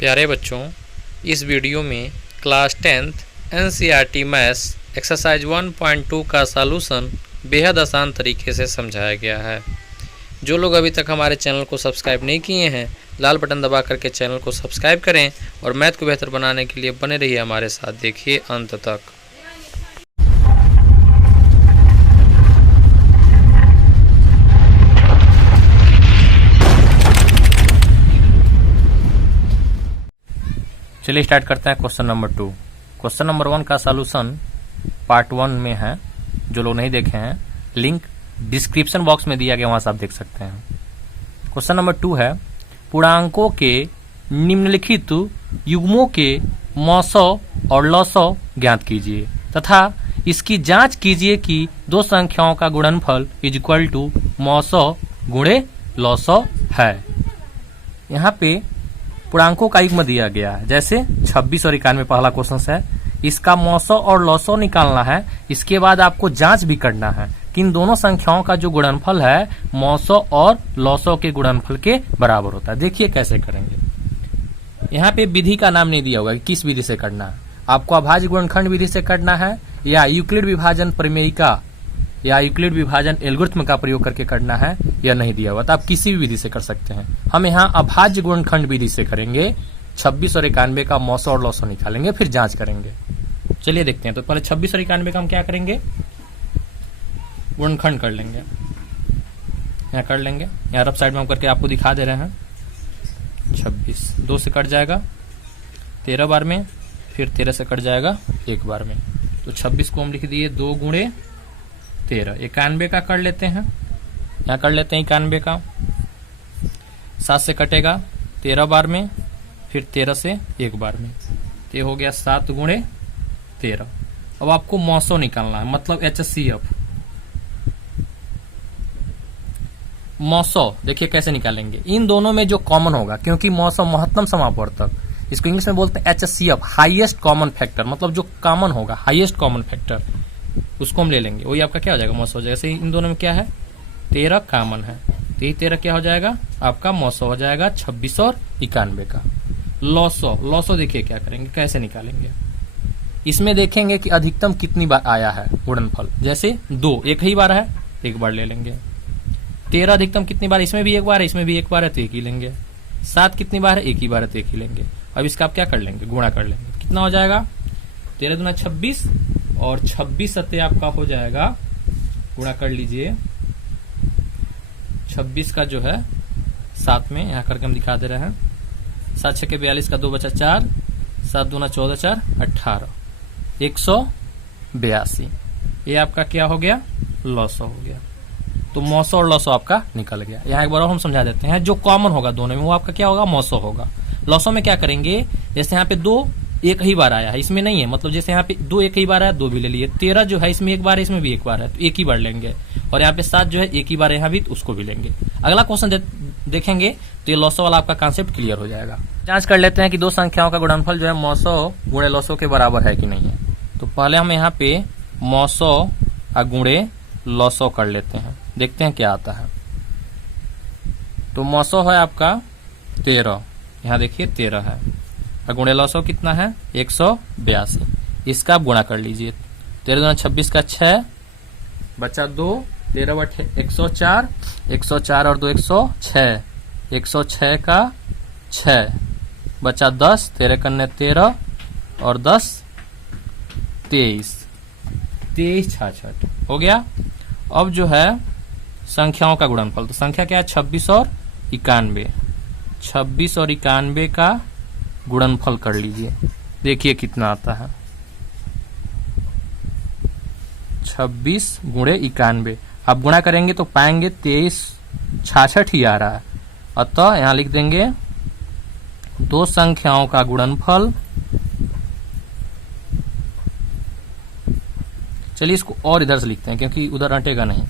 प्यारे बच्चों, इस वीडियो में class 10th NCERT maths exercise 1.2 का सॉल्यूशन बेहद आसान तरीके से समझाया गया है। जो लोग अभी तक हमारे चैनल को सब्सक्राइब नहीं किए हैं, लाल बटन दबा करके चैनल को सब्सक्राइब करें और मैथ को बेहतर बनाने के लिए बने रहिए हमारे साथ, देखिए अंत तक। चलिए स्टार्ट करते हैं क्वेश्चन नंबर 2। क्वेश्चन नंबर 1 का सॉल्यूशन पार्ट 1 में है। जो लोग नहीं देखे हैं, लिंक डिस्क्रिप्शन बॉक्स में दिया गया, वहां से आप देख सकते हैं। क्वेश्चन नंबर 2 है, पूर्णांकों के निम्नलिखित युग्मों के मौसौ और लौसौ ज्ञात कीजिए तथा इसकी जांच कीजिए कि दो संख्याओं का गुणनफल इज इक्वल टू मौसौ गुणे लौसौ है। यहाँ पे पूर्णांकों का युग्म दिया गया है, जैसे 26 और 91 पहला क्वेश्चन है। इसका मौसौ और लौसौ निकालना है। इसके बाद आपको जांच भी करना है कि इन दोनों संख्याओं का जो गुणनफल है मौसौ और लौसौ के गुणनफल के बराबर होता है। देखिए कैसे करेंगे। यहाँ पे विधि का नाम नहीं दिया होगा कि किस विधि से करना है। आपको अभाज्य गुणनखंड विधि से करना है या यूक्लिड विभाजन प्रमेय का या यूक्लिड विभाजन एल्गोरिथ्म का प्रयोग करके करना है या नहीं दिया हुआ, तो आप किसी भी विधि से कर सकते हैं। हम यहाँ अभाज्य गुणनखंड विधि से करेंगे। 26 और 91 का मौसौ और लौसौ निकालेंगे, फिर जांच करेंगे। चलिए देखते हैं। तो पहले 26 और 91 का हम क्या करेंगे, गुणनखंड कर लेंगे। यहाँ कर लेंगे, यहाँ रफ साइड में हम करके आपको दिखा दे रहे हैं। 26 2 से कट जाएगा 13 बार में, फिर 13 से कट जाएगा 1 बार में। तो 26 को हम लिख दिए 2 गुणे 13। 91 का कर लेते हैं, यहाँ कर लेते हैं 91 का। 7 से कटेगा 13 बार में, फिर 13 से 1 बार में। तो ये हो गया 7 गुणे 13। अब आपको मौसौ निकालना है, मतलब HCF। मौसौ देखिए कैसे निकालेंगे। इन दोनों में जो कॉमन होगा, क्योंकि मौसौ महत्तम समापवर्तक, इसको इंग्लिश में बोलते हैं HCF, हाईएस्ट कॉमन फैक्टर, मतलब जो कॉमन होगा हाईएस्ट कॉमन फैक्टर, उसको हम ले लेंगे। वही आपका क्या हो जाएगा, मौसौ हो जाएगा। जैसे इन दोनों में क्या है, 13 कॉमन है, तो ये 13 क्या हो जाएगा, आपका मौसौ हो जाएगा 26 और 91 का। लौसौ देखिए क्या करेंगे, कैसे निकालेंगे। इसमें देखेंगे कि अधिकतम कितनी बार आया है गुणनफल। जैसे 2 एक ही बार है, 1 बार ले लेंगे। 13 अधिकतम कितनी बार, इसमें भी 1 बार है, इसमें भी 1 बार है, तो 1 ही लेंगे। 7 कितनी बार है, 1 ही बार है, तो 1 ही लेंगे। अब इसका आप क्या कर लेंगे, गुणा कर लेंगे। कितना हो जाएगा, 13 दूना 26 और 26 सत्ते आपका हो जाएगा, गुणा कर लीजिए। 26 का जो है 7 में यहाँ करके हम दिखा दे रहे हैं। 7 छके 42 का 2 बचा 4, 7 दूना 14 4 18, 182। ये आपका क्या हो गया, लौसौ हो गया। तो मौसौ और लौसौ आपका निकल गया। यहाँ एक बार और हम समझा देते हैं। जो कॉमन होगा दोनों में वो आपका क्या होगा, मौसौ होगा। लौसौ में क्या करेंगे, जैसे यहाँ पे 2 एक ही बार आया है, इसमें नहीं है, मतलब जैसे यहाँ पे 2 एक ही बार आया, 2 भी ले लिए। 13 जो है इसमें 1 बार है, इसमें भी 1 बार है, तो 1 ही बार लेंगे। और यहाँ पे 7 जो है 1 ही बार है यहाँ भी, तो उसको भी लेंगे। अगला क्वेश्चन देखेंगे तो ये लौसौ वाला आपका कॉन्सेप्ट क्लियर हो जाएगा। जांच कर लेते हैं कि दो संख्याओं का गुणनफल जो है मौसौ गुणे लौसौ के बराबर है कि नहीं है। तो पहले हम यहाँ पे मौसौ और गुणे लौसौ कर लेते हैं, देखते हैं क्या आता है। तो मौसौ है आपका 13, यहाँ देखिए 13 है, और गुणे लौसौ कितना है 182। इसका आप गुणा कर लीजिए। 13 दूना 26 का 6 बचा 2, 13 बटे 104, 104 और 2 106, 106 का 6 बचा 10, 13 कन्ने 13 और 10 23, 23 66 हो गया। अब जो है संख्याओं का गुणनफल, तो संख्या क्या है 26 और 91। 26 और 91 का गुणनफल कर लीजिए, देखिए कितना आता है। 26 गुणे 91 आप गुणा करेंगे तो पाएंगे 23 66 ही आ रहा है। अतः यहां लिख देंगे दो संख्याओं का गुणनफल। चलिए इसको और इधर से लिखते हैं, क्योंकि उधर अटेगा नहीं।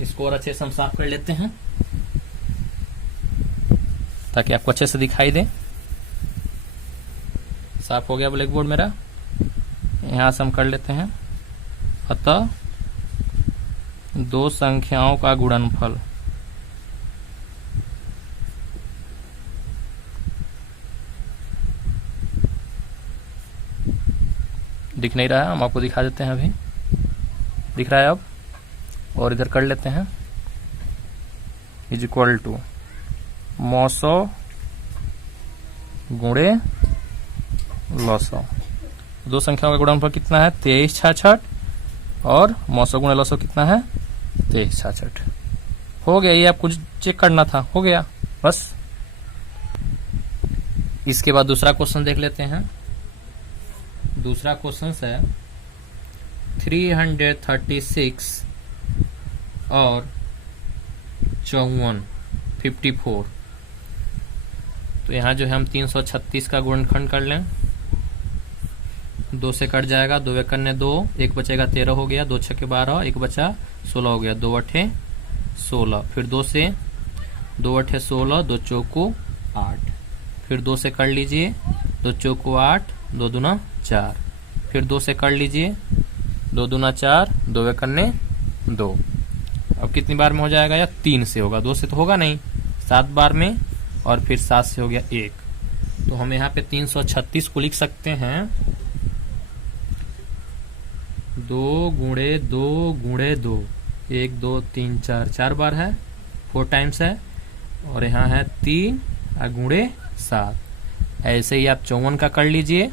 इसको और अच्छे से हम साफ कर लेते हैं ताकि आपको अच्छे से दिखाई दे। साफ हो गया ब्लैक बोर्ड मेरा। यहां से हम कर लेते हैं। अतः दो संख्याओं का गुणनफल दिख नहीं रहा है, हम आपको दिखा देते हैं। अभी दिख रहा है अब, और इधर कर लेते हैं इज इक्वल टू 900 गुणे 900। दो संख्याओं का गुणनफल कितना है 2366, और 900 गुणे 900 कितना है 2366। हो गया, ये आपको चेक करना था, हो गया बस। इसके बाद दूसरा क्वेश्चन देख लेते हैं। दूसरा क्वेश्चन है 336 और 54। तो यहाँ जो है हम 336 का गुणनखंड कर लें। 2 से कट जाएगा, 2 एकन ने 2, 1 बचेगा 13 हो गया, 2 छक्के 12, 1 बचा 16 हो गया, 2 अठे 16। फिर 2 से 2 अठे 16, 2 चौको 8। फिर 2 से कर लीजिए, 2 चौको 8, 2 दूना 4। फिर 2 से कर लीजिए, 2 दूना 4, 2 एकन ने 2। अब कितनी बार में हो जाएगा, या 3 से होगा, 2 से तो होगा नहीं, 7 बार में, और फिर 7 से हो गया 1। तो हम यहाँ पे 336 को लिख सकते हैं 2 गुणे 2 गुणे 2, 1 2 3 4, 4 बार है, 4 टाइम्स है, और यहाँ है 3 गुणे 7। ऐसे ही आप 54 का कर लीजिए।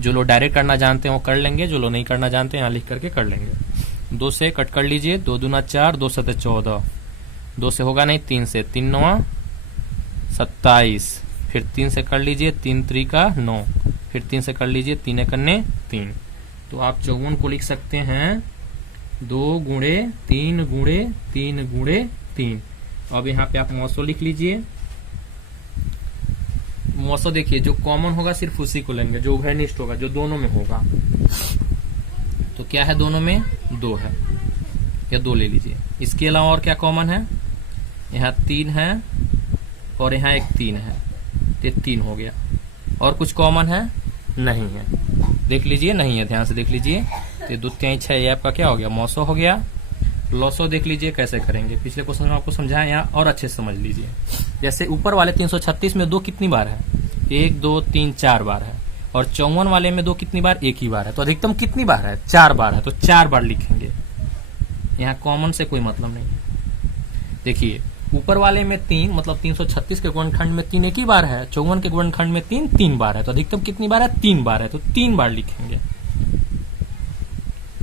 जो लोग डायरेक्ट करना जानते हैं वो कर लेंगे, जो लोग नहीं करना जानते हैं यहाँ लिख करके कर लेंगे। 2 से कट कर लीजिए, 2 दूना 4, 2 सते 14, 2 से होगा नहीं, 3 से 3 9 27। फिर 3 से कर लीजिए, 3 3 का 9। फिर 3 से कर लीजिए, 3 एकन्ने 3। तो आप 54 को लिख सकते हैं 2 गुणे 3 गुणे 3 गुणे 3। अब यहाँ पे आप 900 लिख लीजिए। 900 देखिए, जो कॉमन होगा सिर्फ उसी को लेंगे, जो उभयनिष्ठ होगा, जो दोनों में होगा। तो क्या है दोनों में, 2 है, या 2 ले लीजिए। इसके अलावा और क्या कॉमन है, यहाँ 3 है, और यहाँ एक 3 है, तो 3 हो गया। और कुछ कॉमन है, नहीं है, देख लीजिए, नहीं है, ध्यान से देख लीजिए। तो 2 3 6, ये आपका क्या हो गया, 900 हो गया। 900 देख लीजिए कैसे करेंगे, पिछले क्वेश्चन में आपको समझाया, यहाँ और अच्छे से समझ लीजिए। जैसे ऊपर वाले 336 में 2 कितनी बार है, 1 2 3 4 बार है, और 54 वाले में 2 कितनी बार, 1 ही बार है। तो अधिकतम कितनी बार है, 4 बार है, तो 4 बार लिखेंगे। यहाँ कॉमन से कोई मतलब नहीं है। देखिए ऊपर वाले में 3, मतलब 336 के गुणनखंड में 3 एक ही बार है, 54 के गुणनखंड में 3 3 बार है, तो अधिकतम कितनी बार है, 3 बार है, तो 3 बार लिखेंगे।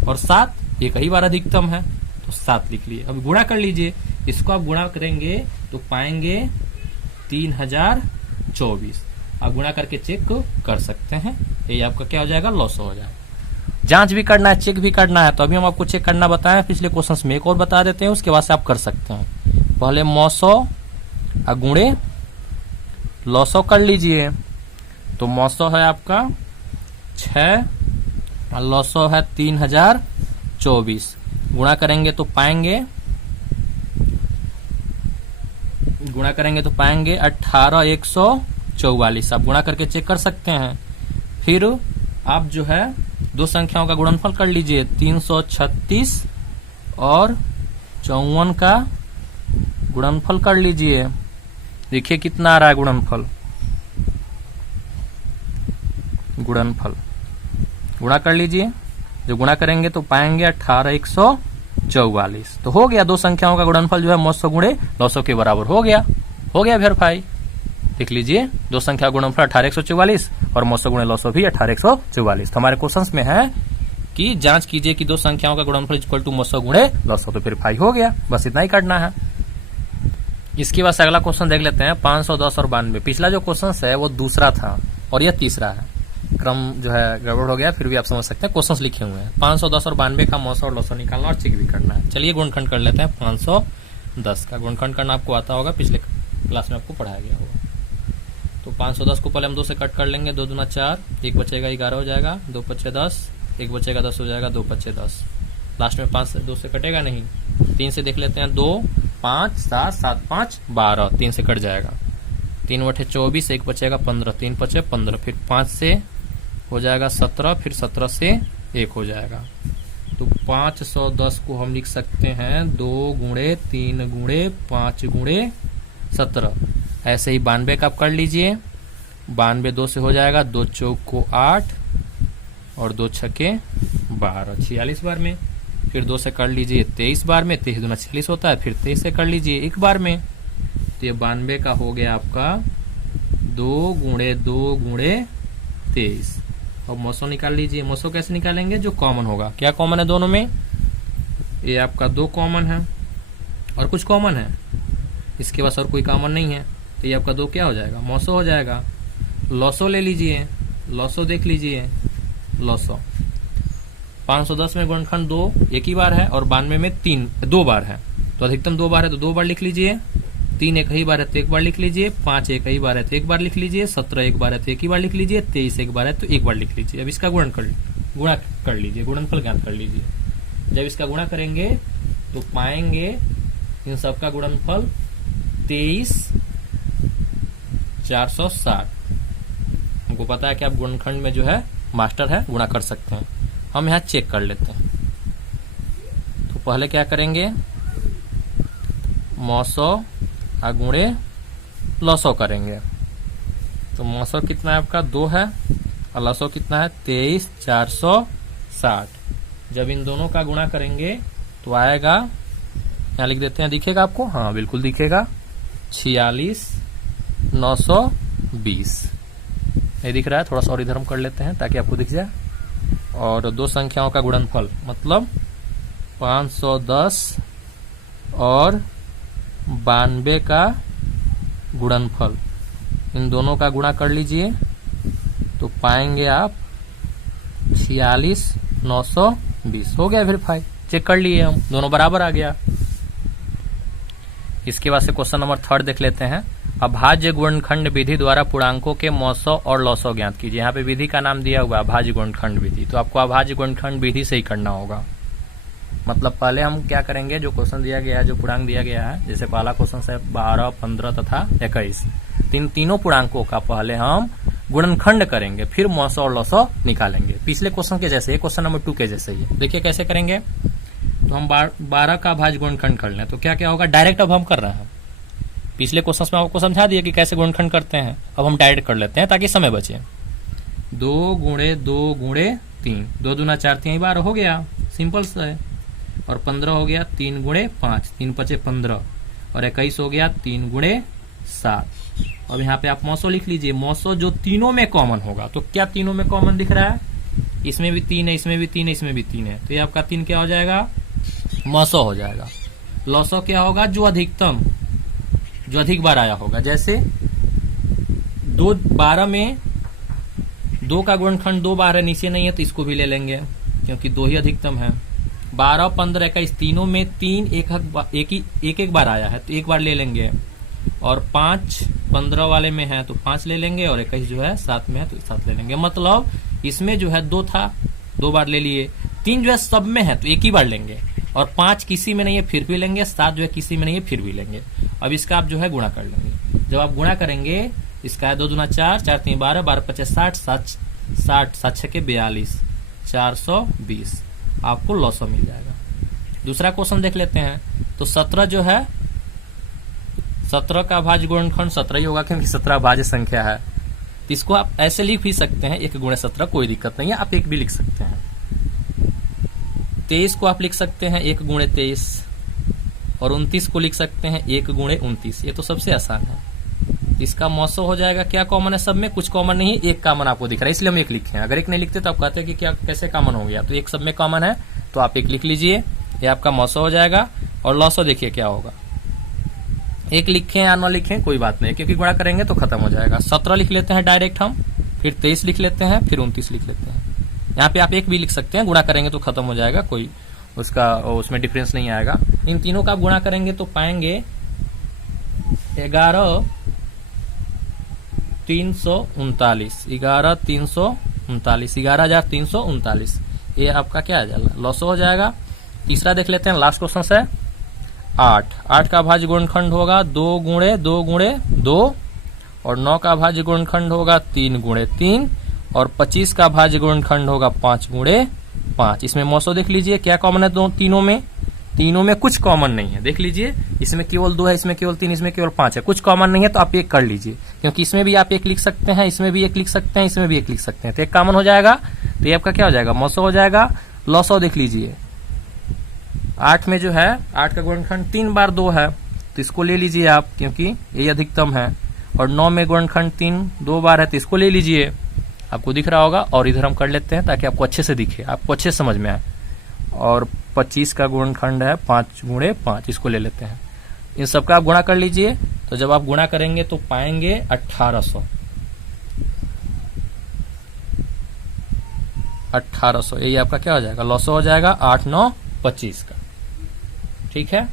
और 7 एक ही बार अधिकतम है, तो 7 लिख लिए। अब गुणा कर लीजिए, इसको आप गुणा करेंगे तो पाएंगे 3024। आप गुणा करके चेक कर सकते हैं, ये आपका क्या हो जाएगा, 900 हो जाएगा। जांच भी करना है, चेक भी करना है, तो अभी हम आपको चेक करना बताएं, पिछले क्वेश्चंस में एक और बता देते हैं, उसके बाद से आप कर सकते हैं। पहले 900 गुणे 900 कर लीजिए, तो 900 है आपका 6, 900 है 3024। गुणा करेंगे तो पाएंगे, 18144। आप गुणा करके चेक कर सकते हैं। फिर आप जो है 2 संख्याओं का गुणनफल कर लीजिए, 336 और 54 का गुणनफल कर लीजिए। देखिए कितना आ रहा है गुणनफल, गुणा कर लीजिए। जो गुणा करेंगे तो पाएंगे 18144। तो हो गया, 2 संख्याओं का गुणनफल जो है 900 गुणे 900 के बराबर हो गया वेरीफाई। देख लीजिए, 2 संख्या गुणनफल 18144 और 900 गुणे 900 भी 18144। तो हमारे क्वेश्चन में है कि जांच कीजिए कि 2 संख्याओं का गुणनफल इक्वल टू 900 गुणे 900, तो वेरीफाई हो गया। बस इतना ही करना है। इसके बाद अगला क्वेश्चन देख लेते हैं, 510 और 92। पिछला जो क्वेश्चन है वो दूसरा था और यह तीसरा है, क्रम जो है गड़बड़ हो गया, फिर भी आप समझ सकते हैं, क्वेश्चंस लिखे हुए हैं। 510 और 92 का 900 और 900 निकालना और चेक भी करना है। चलिए गुणनखंड कर लेते हैं। 510 का गुणनखंड करना आपको आता होगा, पिछले क्लास में आपको पढ़ाया गया होगा। तो 510 को पहले हम 2 से कट कर लेंगे, 2 दूना 4, 1 बचेगा 11 हो जाएगा, 2 पच्चे 10, 1 बचेगा 10 हो जाएगा, 2 पच्चे 10। लास्ट में 5 से 2 से कटेगा नहीं। 3 से देख लेते हैं, 2 5 7 7 5 12, 3 से कट जाएगा, 3 बटे 24, 1 बचेगा 15, 3 बचे 15। फिर 5 से हो जाएगा 17, फिर 17 से 1 हो जाएगा। तो 510 को हम लिख सकते हैं 2 गुणे 3 गुणे 5 गुणे 17। ऐसे ही 92 का आप कर लीजिए। 92 2 से हो जाएगा, 2 चौक को 8, और 2 छक्के 12, 46 बार में। फिर 2 से कर लीजिए 23 बार में, 23 दूना 46 होता है, फिर 23 से कर लीजिए 1 बार में, तो ये 92 का हो गया आपका 2 गुणे 2 गुणे 23। अब मौसो निकाल लीजिए। मौसो कैसे निकालेंगे? जो कॉमन होगा। क्या कॉमन है दोनों में? ये आपका 2 कॉमन है और कुछ कॉमन है, इसके पास और कोई कॉमन नहीं है, तो ये आपका 2 क्या हो जाएगा? मौसो हो जाएगा। लॉसो ले लीजिए, लॉसो देख लीजिए, लॉसो 510 में गुणनखंड 2 एक ही बार है और 92 में 2 बार है, तो अधिकतम 2 बार है तो 2 बार लिख लीजिए, 3 एक ही बार है तो 1 बार लिख लीजिए, 5 एक ही बार है तो 1 बार लिख लीजिए, 17 एक बार है तो 1 ही बार लिख लीजिए, 23 एक बार है तो 1 बार लिख लीजिए। अब इसका गुणा कर लीजिए, गुणनफल ज्ञात कर लीजिए। जब इसका गुणा करेंगे तो पाएंगे इन सबका गुणनफल 23,460। हमको पता है कि आप गुणनखंड में जो है मास्टर है, गुणा कर सकते हैं। हम यहाँ चेक कर लेते हैं। तो पहले क्या करेंगे? मौसो गुणे लसो करेंगे। तो मौसो कितना है आपका? 2 है और लसो कितना है? 23,460। जब इन दोनों का गुणा करेंगे तो आएगा, यहाँ लिख देते हैं, दिखेगा आपको? हाँ बिल्कुल दिखेगा, 46,920। ये दिख रहा है? थोड़ा सा और इधर हम कर लेते हैं ताकि आपको दिख जाए। और 2 संख्याओं का गुणनफल मतलब 510 और 92 का गुणनफल, इन दोनों का गुणा कर लीजिए तो पाएंगे आप 46,920। हो गया वेरीफाई, चेक कर लिए हम, दोनों बराबर आ गया। इसके बाद से क्वेश्चन नंबर 3 देख लेते हैं। अभाज्य गुणनखंड विधि द्वारा पूर्णांकों के मौसो और लॉसो ज्ञात कीजिए। यहाँ पे विधि का नाम दिया हुआ अभाज्य गुणनखंड विधि, तो आपको अभाज्य गुणनखंड विधि से ही करना होगा। मतलब पहले हम क्या करेंगे? जो क्वेश्चन दिया गया है, जो पूर्णांक दिया गया है, जैसे पहला क्वेश्चन है 12, 15 तथा 21, तीनों पूर्णांकों का पहले हम गुणनखंड करेंगे, फिर मौसो और लॉसो निकालेंगे। पिछले क्वेश्चन के जैसे, क्वेश्चन नंबर 2 के जैसे ही। देखिए कैसे करेंगे। तो हम 12 का अभाज्य गुणनखंड कर लें तो क्या क्या होगा? डायरेक्ट अब हम कर रहे हैं। पिछले क्वेश्चन में आपको समझा दिया कि कैसे गुणनखंड करते हैं, अब हम डायरेक्ट कर लेते हैं ताकि समय बचे। 2 गुणे 2 गुणे 3, 2 दूना 4, 3 बार हो गया, सिंपल सा है। और 15 हो गया 3 गुणे 5, 3 पचे 15, और 21 हो गया 3 गुणे 7। अब यहाँ पे आप मौसो लिख लीजिए। मौसो जो तीनों में कॉमन होगा, तो क्या तीनों में कॉमन दिख रहा है? इसमें भी 3 है, इसमें भी 3 है, इसमें भी 3 है, तो ये आपका 3 क्या हो जाएगा? मौसो हो जाएगा। लॉसो क्या होगा? जो अधिकतम, जो अधिक बार आया होगा। जैसे 12 में 2 का गुणनखंड 2 बार है, नीचे नहीं है, तो इसको भी ले लेंगे क्योंकि 2 ही अधिकतम है। 12, 15, 21 तीनों में 3 एक बार आया है, तो 1 बार ले लेंगे। और 5 15 वाले में है तो 5 ले लेंगे, और 21 जो है 7 में है तो 7 ले लेंगे। मतलब इसमें जो है 2 था, 2 बार ले लिए। 3 जो है सब में है तो 1 ही बार लेंगे, और 5 किसी में नहीं है फिर भी लेंगे, 7 जो है किसी में नहीं है फिर भी लेंगे। अब इसका आप जो है गुणा कर लेंगे। जब आप गुणा करेंगे, इसका है 2 दूना 4, 4 3 12, 12 पचे 60, 7 छके 42, 420 आपको लॉसो मिल जाएगा। दूसरा क्वेश्चन देख लेते हैं। तो 17 जो है, 17 का अभाज्य गुणनखंड 17 ही होगा क्योंकि 17 अभाज्य संख्या है। तो इसको आप ऐसे लिख भी सकते हैं, 1 गुणे 17, कोई दिक्कत नहीं है, आप 1 भी लिख सकते हैं। 23 को आप लिख सकते हैं 1 गुणे 23, और 29 को लिख सकते हैं 1 गुणे 29। ये तो सबसे आसान है। इसका मौसो हो जाएगा। क्या कॉमन है सब में? कुछ कॉमन नहीं है, 1 कॉमन आपको दिख रहा है, इसलिए हम 1 लिखे हैं। अगर 1 नहीं लिखते तो आप कहते हैं कि क्या कैसे कॉमन हो गया, तो 1 सब में कॉमन है तो आप 1 लिख लीजिए, ये आपका मौसो हो जाएगा। और लॉसो देखिए क्या होगा, 1 लिखें या न लिखें कोई बात नहीं, क्योंकि गुणा करेंगे तो खत्म हो जाएगा। 17 लिख लेते हैं डायरेक्ट हम, फिर 23 लिख लेते हैं, फिर 29 लिख लेते हैं। यहाँ पे आप 1 भी लिख सकते हैं, गुणा करेंगे तो खत्म हो जाएगा, कोई उसमें डिफरेंस नहीं आएगा। इन तीनों का गुणा करेंगे तो पाएंगे 11,339, 11,339, ये आपका क्या आ जाएगा? लॉसो हो जाएगा। तीसरा देख लेते हैं, लास्ट क्वेश्चन है 8 का अभाज्य गुणनखंड होगा 2 गुणे 2 गुणे 2, और 9 का अभाज्य गुणनखंड होगा 3 गुणे 3, और 25 का अभाज्य गुणनखंड होगा 5 गुणे 5। इसमें मौसो देख लीजिए क्या कॉमन है तीनों में? तीनों में कुछ कॉमन नहीं है, देख लीजिए, इसमें केवल 2 है, इसमें केवल 3, इसमें केवल 5 है, कुछ कॉमन नहीं है, तो आप एक कर लीजिए, क्योंकि इसमें भी आप एक लिख सकते हैं, इसमें भी एक लिख सकते हैं, इसमें भी एक लिख सकते हैं, तो एक कॉमन हो जाएगा, तो ये आपका क्या हो जाएगा, मौसो हो जाएगा। लॉसो देख लीजिए, 8 में जो है 8 का गुणनखंड 3 बार 2 है, तो इसको ले लीजिए आप, क्योंकि ये अधिकतम है। और 9 में गुणनखंड 3 2 बार है, तो इसको ले लीजिए, आपको दिख रहा होगा। और इधर हम कर लेते हैं ताकि आपको अच्छे से दिखे, आपको अच्छे से समझ में आए। और 25 का गुणनखंड है 5 गुणे 5, इसको ले लेते हैं। इन सबका आप गुणा कर लीजिए, तो जब आप गुणा करेंगे तो पाएंगे 1800। 1800 यही आपका क्या हो जाएगा, लॉसो हो जाएगा 8 9 25 का। ठीक है।